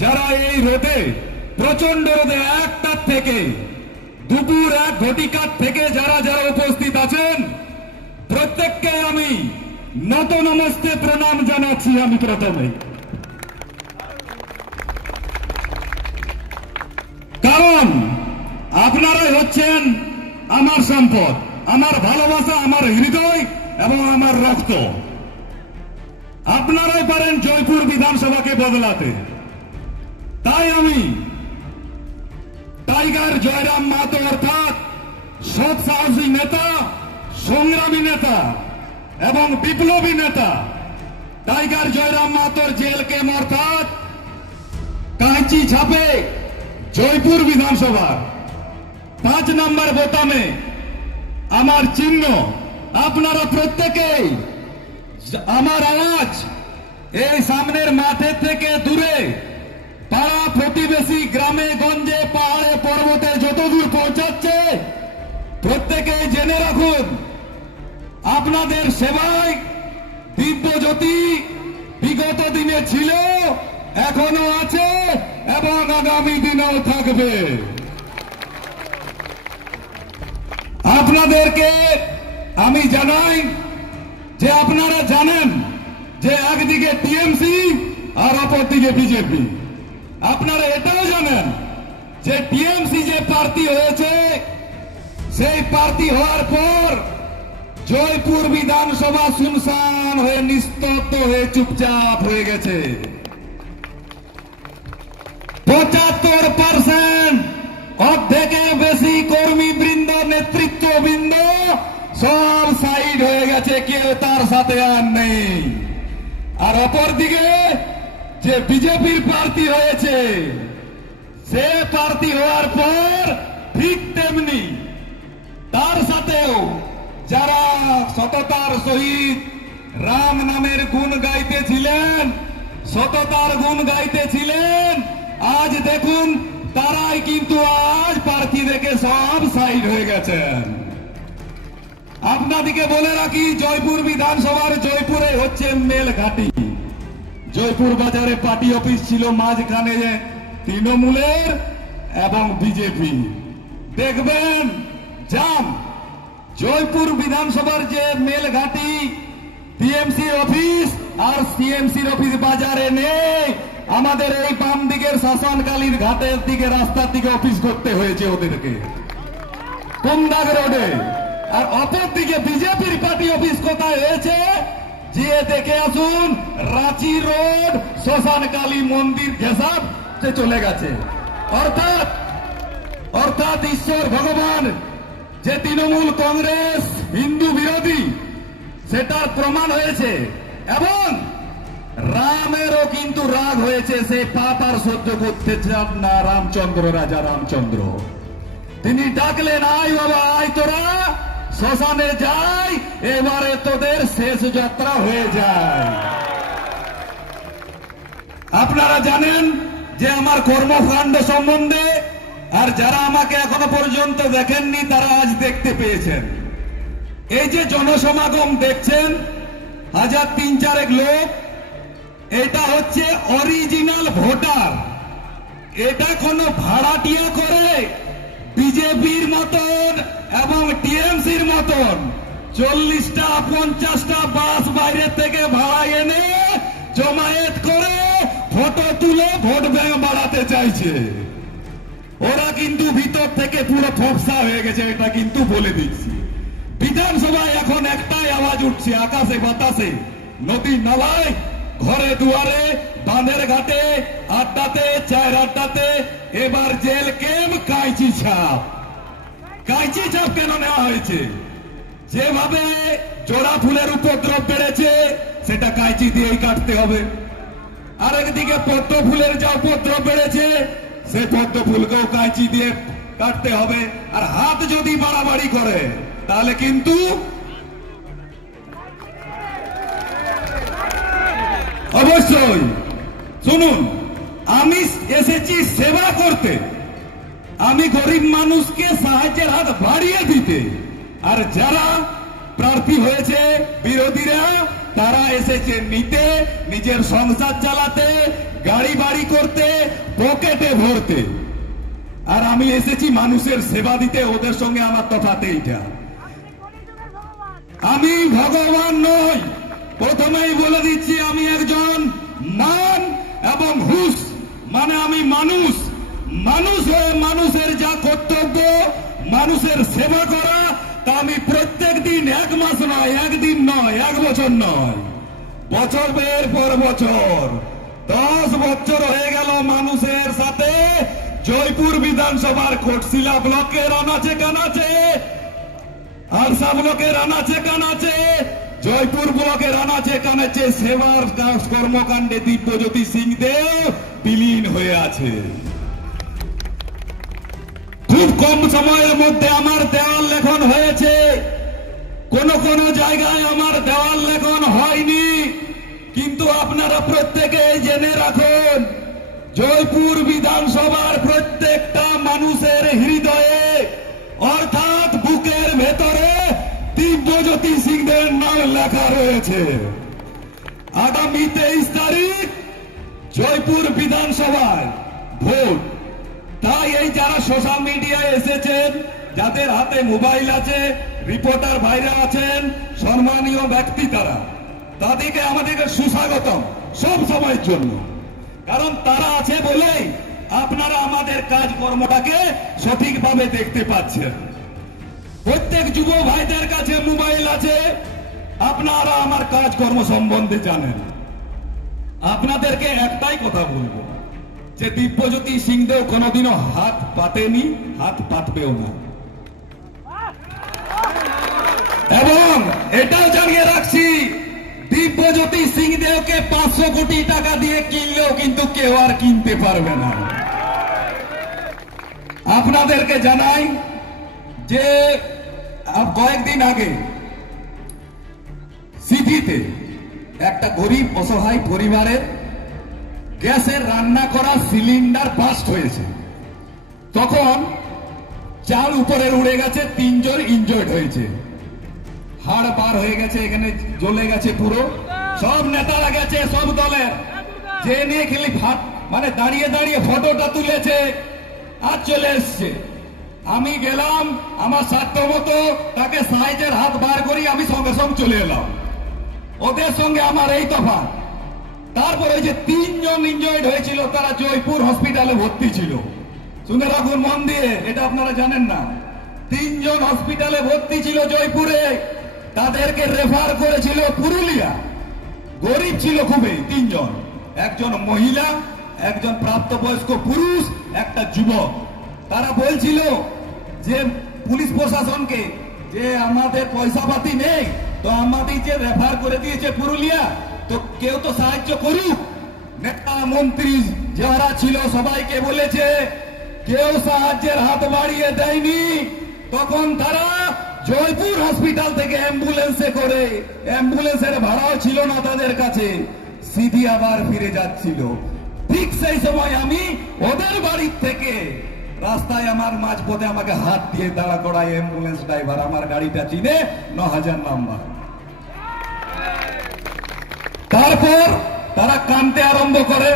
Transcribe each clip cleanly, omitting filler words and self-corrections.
যারা এই রোদে, প্রচন্ড রোদে 1টার থেকে দুপুর 1 ঘটিকার থেকে যারা যারা উপস্থিত আছেন, প্রত্যেককে আমি নত নমস্তে প্রণাম জানাচ্ছি। আমি প্রথমে, কারণ আপনারাই হচ্ছেন আমার সম্পদ, আমার ভালোবাসা, আমার হৃদয় এবং আমার রক্ত। আপনারাই পারেন জয়পুর বিধানসভাকে বদলাতে। তাই আমি টাইগার জয়রাম মাহাতো অর্থাৎ সৎ সাহসী নেতা, সংগ্রামী নেতা এবং বিপ্লবী নেতা টাইগার জয়রাম মাহাতোর জেল কেম অর্থাৎ কাঁচি ছাপে জয়পুর বিধানসভার 5 নম্বর বোতামে আমার চিহ্ন। আপনারা প্রত্যেকেই আমার আওয়াজ এই সামনের মাঠের থেকে দূরে পাড়া প্রতিবেশী গ্রামে গঞ্জে পাহাড়ে পর্বতে যতদূর পৌঁছাচ্ছে, প্রত্যেকে জেনে রাখুন আপনাদের সেবায় দিব্যজ্যোতি বিগত দিনে ছিল, এখনো আছে এবং আগামী দিনেও থাকবে। আপনাদেরকে আমি জানাই যে আপনারা জানেন যে একদিকে টিএমসি আর অপরদিকে বিজেপি। আপনারা এটাও জানেন যে টিএমসি যে প্রার্থী হয়েছে, সেই প্রার্থী হওয়ার পর জয়পুর বিধানসভা শুনশান হয়ে নিস্তব্ধ হয়ে চুপচাপ হয়ে গেছে। 75% অর্ধেকের বেশি কর্মীবৃন্দ, নেতৃত্ববৃন্দ সব সাইড হয়ে গেছে, কেউ তার সাথে আর নেই। আর অপরদিকে যে বিজেপির প্রার্থী হয়েছে, সে প্রার্থী হওয়ার পর ঠিক তেমনি তার সাথেও যারা সততার সহিত রাম নামের গুণ গাইতেছিলেন, সততার গুণ গাইতেছিলেন, আজ দেখুন তারাই কিন্তু আজ প্রার্থী দেখে সব সাইড হয়ে গেছেন। আপনাদিকে বলে রাখি, জয়পুর বিধানসভার জয়পুরে হচ্ছে মেল ঘাটি। জয়পুর বাজারে পার্টি অফিস ছিল, মাঝখানে তৃণমূলের এবং বিজেপি। দেখবেন জাম জয়পুর বিধানসভার যে মেল ঘাটি, টিএমসি অফিস আর সিএমসির অফিস বাজারে নেই। আমাদের এই বাম দিকের শাসনকালীন ঘাটের দিকে রাস্তার দিকে অফিস করতে হয়েছে ওদেরকে, কুমদাগ রোডে। আর অপর দিকে বিজেপির পার্টি অফিস কোথায় হয়েছে, যে দেখে আসুন, রাঁচি রোড শ্মশানকালী মন্দির ঘেঁষাপ চলে গেছে। অর্থাৎ ঈশ্বর ভগবান যে তৃণমূল কংগ্রেস হিন্দু বিরোধী, সেটার প্রমাণ হয়েছে। এবং রামেরও কিন্তু রাগ হয়েছে, সে পাপ আর সহ্য করতে চান না রামচন্দ্র, রাজা রামচন্দ্র। তিনি ডাকলেন, আয় বাবা আয়, তোরা শ্মশানে যাই, এবারে তোদের শেষ যাত্রা হয়ে যায়। আপনারা জানেন যে আমার কর্মকাণ্ড সম্বন্ধে, আর যারা আমাকে এখনো পর্যন্ত দেখেননি তারা আজ দেখতে পেয়েছেন। এই যে জনসমাগম দেখছেন, 1000-3-4 লোক, এটা হচ্ছে অরিজিনাল ভোটার। এটা কোনো ভাড়াটিয়া করে বিজেপির মতন এবং টিএমসির মতন 40টা 50টা বাস বাইরে থেকে ভাড়া এনে জমায়েত করে ফটো তুলে ভোট ব্যাংক বাড়াতে চাইছে। ওরা কিন্তু ভিতর থেকে পুরো ফপসা হয়ে গেছে, এটা কিন্তু বলে দিচ্ছি। বিধানসভায় এখন একটাই আওয়াজ উঠছে, আকাশে বাতাসে, নদী নালায়, ঘরে দুয়ারে, বাঁধের ঘাটে, আড্ডাতে, চায়ের আড্ডাতে, এবার জেল কেম কাঁচি ছাপ। কাঁচি ছাপ কেন নেওয়া হয়েছে? যেভাবে জোড়া ফুলের উপদ্রব বেড়েছে, সেটা কাঁচি দিয়েই কাটতে হবে। আরেকদিকে পদ্ম ফুলের যা উপদ্রব বেড়েছে, সে পদ্ম ফুলকেও কাঁচি দিয়ে কাটতে হবে। আর হাত যদি বাড়াবাড়ি করে, তাহলে কিন্তু অবশ্যই শুনুন, আমি এসেছি সেবা করতে, আমি গরিব মানুষকে সাহায্যের হাত বাড়িয়ে দিতে। আর যারা প্রার্থী হয়েছে বিরোধীরা, তারা এসেছে নিতে, নিজের সংসার চালাতে, গাড়ি বাড়ি করতে, ধরতে, আর আমি এসেছি মানুষের সেবা দিতে। ওদের সঙ্গে আমার তফাৎ এইটা। আমি ভগবান নই, প্রথমেই বলে দিচ্ছি। আমি একজন মান এবং হুশ, মানে আমি মানুষ। মানুষ হয়ে মানুষের যা কর্তব্য, মানুষের সেবা করা, তা আমি প্রত্যেক দিন, এক মাস নয়, একদিন নয়, এক বছর নয়, বছরের পর বছর 10 বছর হয়ে গেল মানুষের সাথে। জয়পুর বিধানসভার কোটশিলা ব্লকের আনাচে কানাচে, আরসা ব্লকের আনাচে কানাচে, জয়পুর ব্লকের আনাচে কানাচে সেবার কর্মকাণ্ডে দিব্যজ্যোতি সিং দেও বিলীন হয়ে আছে। খুব কম সময়ের মধ্যে আমার দেওয়াল লেখন হয়েছে, কোন কোন জায়গায় আমার দেওয়াল লেখন হয়নি। কিন্তু আপনারা প্রত্যেকে জেনে রাখুন, জয়পুর বিধানসভার প্রত্যেকটা মানুষের হৃদয়ে, অর্থাৎ বুকের ভেতরে দিব্যজ্যোতি সিংদের নাম লেখা রয়েছে। আগামী 23 তারিখ জয়পুর বিধানসভায় ভোট। তাই এই যারা সোশ্যাল মিডিয়ায় এসেছেন, যাদের হাতে মোবাইল আছে, রিপোর্টার ভাইরা আছেন, সম্মানীয় ব্যক্তি, তাদেরকে আমাদেরকে সুস্বাগতম সব সময়ের জন্য। কারণ তারা আছে বলেই আপনারা আমাদের কাজকর্মটাকে সঠিকভাবে দেখতে পাচ্ছেন। প্রত্যেক যুব ভাইদের কাছে মোবাইল আছে, আপনারা আমার কাজকর্ম সম্বন্ধে জানেন। আপনাদেরকে একটাই কথা বলবো, যে দিব্যজ্যোতি সিংদেও কোনোদিনও হাত পাতেনি, হাত পাতবেও না। এবং এটাও জানিয়ে রাখছি, দিব্যজ্যোতি সিংদেওকে 500 কোটি টাকা দিয়ে কিনলেও কিন্তু কেউ আর কিনতে পারবে না। আপনাদেরকে জানাই যে কয়েকদিন আগে সিটিতে একটা গরিব অসহায় পরিবারের গ্যাসের রান্না করা সিলিন্ডার বাস্ট হয়েছে। তখন চাল উপরে উড়ে গেছে, 3 জন ইনজয়েড হয়েছে, হাড় বার হয়ে গেছে, এখানে জ্বলে গেছে পুরো। সব নেতারা গেছে, সব দলের, যে নিয়ে খেলি মানে দাঁড়িয়ে দাঁড়িয়ে ফটোটা তুলেছে আর চলে এসছে। আমি গেলাম, আমার সাধ্য মতো তাকে সাহায্যের হাত বার করি, আমি সঙ্গে সঙ্গে চলে এলাম। ওদের সঙ্গে আমার এই তফাৎ। তারপরে যে 3 জন ইনজয়েড হয়েছিল, তারা জয়পুর হসপিটালে ভর্তি ছিল। শুনে রাখুন মন দিয়ে, এটা আপনারা জানেন না। 3 জন হসপিটালে ভর্তি ছিল জয়পুরে, তাদেরকে রেফার করেছিল পুরুলিয়া। গরিব ছিল খুবই 3 জন, একজন মহিলা, একজন প্রাপ্তবয়স্ক পুরুষ, একটা যুবক। তারা বলছিল যে পুলিশ প্রশাসনকে, যে আমাদের পয়সা পাতি নেই, তো আমাদের যে রেফার করে দিয়েছে পুরুলিয়া, তো কেউ তো সাহায্য করুক। নেতা মন্ত্রী যারা ছিল সবাইকে বলেছে, কেউ সাহায্যের হাত বাড়িয়ে দেয়নি। তখন তারা জয়পুর হসপিটাল থেকে অ্যাম্বুলেন্সে করে, অ্যাম্বুলেন্সের ভাড়াও ছিল না তাদের কাছে, সিধি আবার ফিরে যাচ্ছিল। ঠিক সেই সময় আমি ওদের বাড়ির থেকে রাস্তায় আমার মাঝপথে আমাকে হাত দিয়ে দাঁড়া করায় অ্যাম্বুলেন্স ড্রাইভার, আমার গাড়িটা চিনে, 9000 নাম্বার। তারপর তারা কাঁদতে আরম্ভ করে।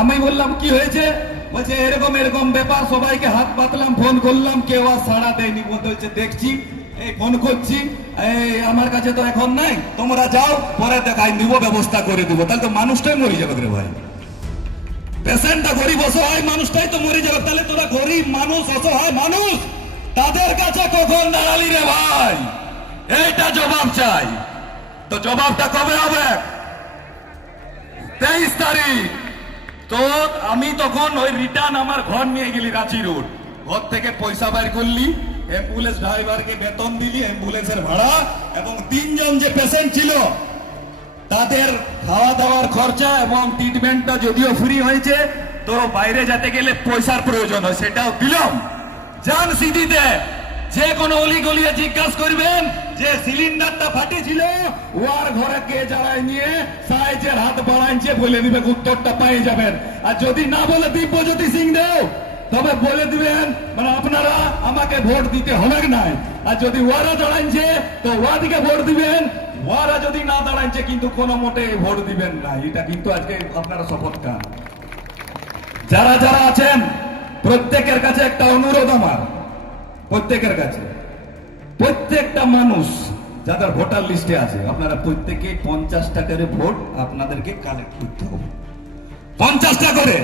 আমি বললাম কি হয়েছে? বলছে এরকম এরকম ব্যাপার, সবাইকে হাত পাতলাম, ফোন করলাম, কেউ আর সাড়া দেয়নি। বলতে হচ্ছে দেখছি, এই ফোন করছি, এই আমার কাছে তো এখন নাই, তোমরা যাও, পরে দেখাই দিব, ব্যবস্থা করে দিব। তাহলে তো মানুষটাই মরে যাবে রে ভাই, পেশেন্টটা গরিব অসহায় মানুষটাই তো মরে যাবে। তাহলে তোরা গরিব মানুষ, অসহায় মানুষ, তাদের কাছে কখন দাঁড়ালি রে ভাই? এইটা জবাব চাই। তো জবাবটা কবে হবে? 23 তারিখ। তো আমি তখন ওই রিটার্ন আমার ঘর নিয়ে গেলি, রাঁচি রোড। ঘর থেকে পয়সা বাইর করলি, অ্যাম্বুলেন্স ড্রাইভারকে বেতন দিলি, অ্যাম্বুলেন্সের ভাড়া, এবং 3 জন যে পেশেন্ট ছিল তাদের খাওয়া দাওয়ার খরচা এবং ট্রিটমেন্টটা যদিও ফ্রি হয়েছে, তো বাইরে যেতে গেলে পয়সার প্রয়োজন হয়, সেটাও দিলাম। যান সিটিতে, যে কোনো অলি গলিয়ে জিজ্ঞাসা করবেন যে সিলিন্ডারটা ফাটেছিল, ওর ঘরে কে জ্বালায় নিয়ে সাহায্যের হাত বাড়াইছে, বলে দিবে, উত্তরটা পেয়ে যাবেন। আর যদি না বলে দিব্যজ্যোতি সিং দেও, তবে বলে দিবেন মানে আপনারা আমাকে ভোট দিতে হবে নাই। আর যদি ওরা দাঁড়াইছে, তো ওদিকে ভোট দিবেন, ওরা যদি না দাঁড়াইছে কিন্তু কোনো মোটে ভোট দিবেন না। এটা কিন্তু আজকে আপনারা শপথ খান। যারা যারা আছেন প্রত্যেকের কাছে একটা অনুরোধ আমার, প্রত্যেকের কাছে, প্রত্যেকটা মানুষ যাদের ভোটার লিস্টে আছে আপনারা প্রত্যেকে 50টা করে ভোট আপনাদেরকে কালেক্ট করতে হবে। 50টা করে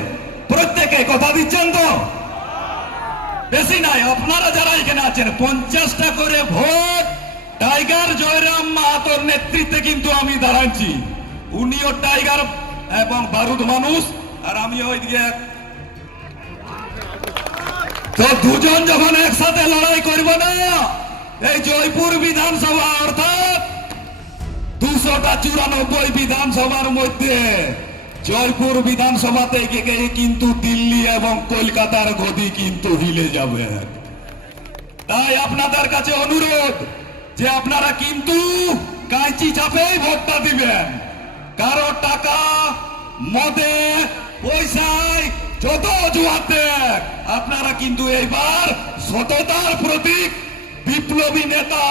প্রত্যেকে, কথা দিচ্ছেন তো? বেশি নাই, আপনারা যারা এখানে আছেন 50টা করে ভোট টাইগার জয়রাম মাহাতোর নেতৃত্বে কিন্তু আমি দাঁড়াচ্ছি। উনিও টাইগার এবং বারুদ মানুষ, আর আমি ওইদিকে, তো দুজন যখন একসাথে লড়াই করব না, এই জয়পুর বিধানসভা অর্থাৎ 294 বিধানসভার মধ্যে জয়পুর বিধানসভাতে গিয়ে কিন্তু দিল্লি এবং কলকাতার গদি কিন্তু হিলে যাবে। তাই আপনাদের কাছে অনুরোধ যে আপনারা কিন্তু কাঁচি চাপেই ভোটটা দিবেন। কারো টাকা, মদে, পয়সায় যত অজুহাত দেখ, আপনারা কিন্তু এইবার সততার প্রতীক বিপ্লবী নেতা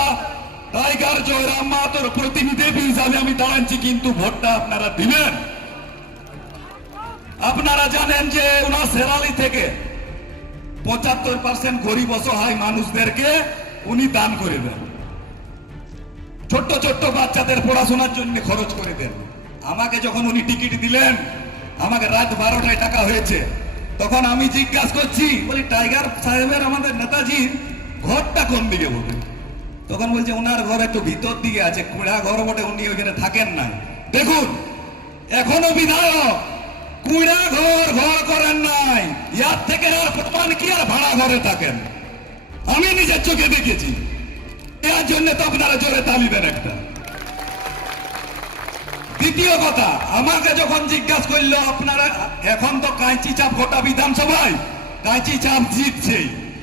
টাইগার জয়রাম মাহাতোর প্রতিনিধি হিসাবে আমি দাঁড়াচ্ছি, কিন্তু ভোটটা আপনারা দিবেন। আপনারা জানেন যে ওনার সেরালি থেকে 75% গরিব অসহায় মানুষদেরকে উনি দান করে দেন, ছোট্ট ছোট্ট বাচ্চাদের পড়াশোনার জন্য খরচ করে দেন। আমাকে যখন উনি টিকিট দিলেন, আমাকে রাত 12টায় টাকা হয়েছে, তখন আমি জিজ্ঞাসা করছি, বলি টাইগার সাহেবের আমাদের নেতাজির ঘরটা কোন দিকে বলবেন? তখন বলছে ওনার ঘর একটু ভিতর দিকে আছে, কুড়া ঘর বটে, উনি ওইখানে থাকেন না। দেখুন, এখনো বিধায়ক কুড়া ঘর করেন নাই, ইয়ার থেকে আর প্রমাণ কি আর ভাড়া ঘরে থাকেন? আমি নিজের চোখে দেখেছি। এর জন্য তো আপনারা জোরে তালি দেন একটা। দ্বিতীয় কথা, আমাকে যখন জিজ্ঞাসা করলো আপনারা এখন তো কাঁচি চাপ গোটা বিধানসভায় কাঁচি চাপ জিতছে,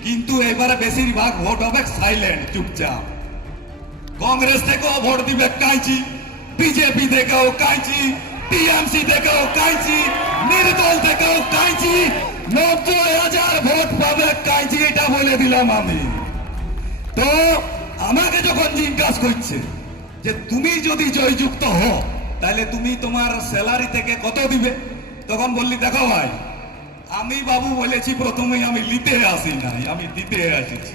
কিন্তু এবারে বেশিরভাগ ভোট হবে সাইলেন্ট, চুপচাপ। কংগ্রেস থেকেও ভোট দিবে কাঁচি, বিজেপি থেকেও কাঁচি, টিএমসি থেকেও কাঁচি, নির্দল থেকেও কাঁচি, 90,000 ভোট পাবে কাঁচি, এটা বলে দিলাম আমি। তো আমাকে যখন জিজ্ঞাসা করছে যে তুমি যদি জয়যুক্ত হও তাহলে তুমি তোমার স্যালারি থেকে কত দিবে, তখন বললি দেখো ভাই, আমি বাবু বলেছি প্রথমেই আমি নিতে আসি নাই, আমি দিতে আসিছি।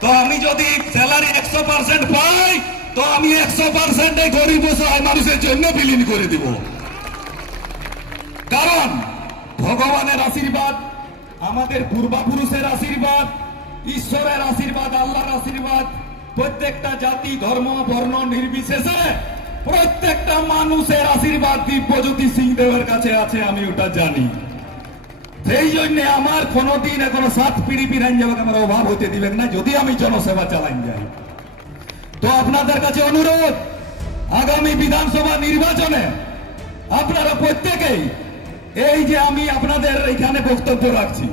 তো আমি যদি স্যালারি 100% পাই, তো আমি 100% গরিব অসহায় মানুষের জন্য বিলীন করে দিব। কারণ ভগবানের আশীর্বাদ, আমাদের পূর্বপুরুষের আশীর্বাদ, ঈশ্বরের আশীর্বাদ, আল্লাহর আশীর্বাদ প্রত্যেকটা জাতি, ধর্ম, বর্ণ নির্বিশেষে প্রত্যেকটা মানুষের আশীর্বাদ দিব্যজ্যোতি সিংদেবের কাছে আছে, আমি ওটা জানি। সেই জন্য আমার কোনোদিন এখনো 7 পিড়ি পিড়াইন যাবে আমার অভাব হতে দিবেন না, যদি আমি জনসেবা চালাইন যাই। তো আপনাদের কাছে অনুরোধ, আগামী বিধানসভা নির্বাচনে আপনারা প্রত্যেকেই, এই যে আমি আপনাদের এখানে বক্তব্য রাখছি,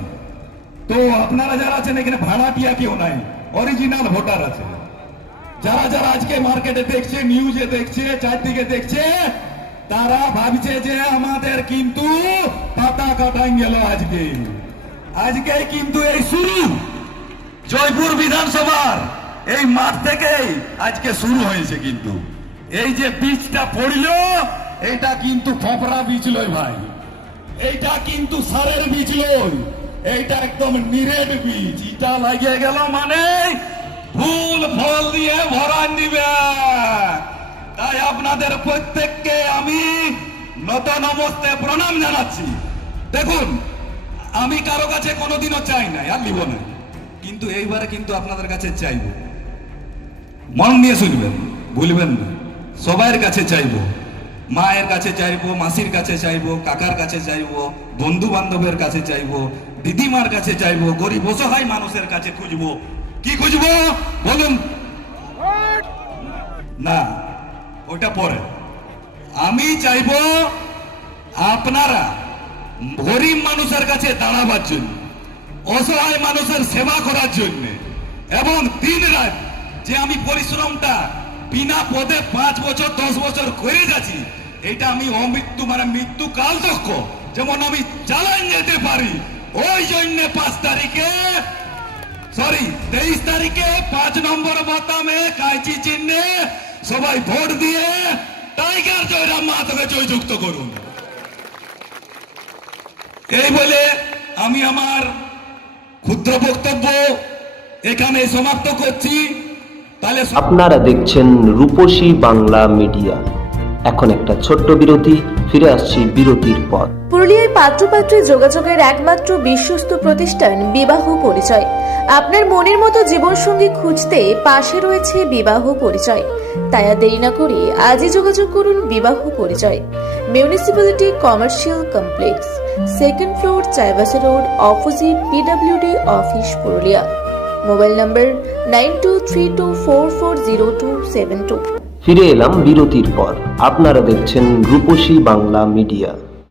তো আপনারা যারা আছেন এখানে ভাড়াটিয়া কেউ নাই, অরিজিনাল ভোটার আছে। যারা যারা আজকে মার্কেটে দেখছে, নিউজে দেখছে, চারদিকে দেখছে, তারা ভাবছে যে আমাদের কিন্তু পাতা কাটাই গেল আজকে। আজকে কিন্তু এই শুরু, জয়পুর বিধানসভার এই মাঠ থেকেই আজকে শুরু হয়েছে। কিন্তু এই যে বীজটা পড়ল, এটা কিন্তু ফপরা বীজ লয় ভাই, এইটা কিন্তু সারের বীজ লয়, এইটা একদম নিরেট বীজ। এটা লাগিয়ে গেল মানে ফুল ফল দিয়ে ভরান দিবে। তাই আপনাদের প্রত্যেককে আমি নত নমস্তে প্রণাম জানাচ্ছি। দেখুন, আমি কারো কাছে কোনোদিনও চাই নাই আর নিব না, কিন্তু এইবারে কিন্তু আপনাদের কাছে চাইব। মন নিয়ে শুনবেন, ভুলবেন না। সবার কাছে চাইব, মায়ের কাছে চাইবো, মাসির কাছে চাইবো, কাকার কাছে চাইবো, বন্ধু বান্ধবের কাছে চাইবো, দিদিমার কাছে চাইবো, গরিব অসহায় মানুষের কাছে খুঁজবো। কি খুঁজবো বলুন? না, ওটা পরে। আমি চাইবো আপনারা গরিব মানুষের কাছে দাঁড়াবার জন্য, অসহায় মানুষের সেবা করার জন্য, এবং দিন রাত যে আমি পরিশ্রমটা বিনা পদে 5 বছর 10 বছর করে যাচ্ছি, এটা আমি অমৃত্যু মানে মৃত্যু কাল দক্ষ যেমন আমি চালাই যেতে পারি। ওই জন্য 23 তারিখে 5 নম্বর বোতামে কাঁচি চিহ্নে সবাই ভোট দিয়ে টাইগার জয়রাম মাহাতোকে জয়যুক্ত করুন। এই বলে আমি আমার ক্ষুদ্র বক্তব্য এখানে সমাপ্ত করছি। তাহলে আপনারা দেখছেন রূপসী বাংলা মিডিয়া। এখন একটা ছোট্ট বিরতি, ফিরে আসছি বিরতির পর। পুরুলিয়ায় পাত্রপাত্রী যোগাযোগের একমাত্র বিশ্বস্ত প্রতিষ্ঠান বিবাহ পরিচয়। আপনার মনের মতো জীবনসঙ্গী খুঁজতে পাশে রয়েছে বিবাহ পরিচয়। তাই আর দেরি না করে আজই যোগাযোগ করুন বিবাহ পরিচয়। Municipality commercial complex, second floor, Chaibasa road, opposite PWD office, Purulia. Mobile নম্বর 9232440272। ফিরে এলাম বিরতির পর। আপনারা দেখছেন রূপসী বাংলা মিডিয়া।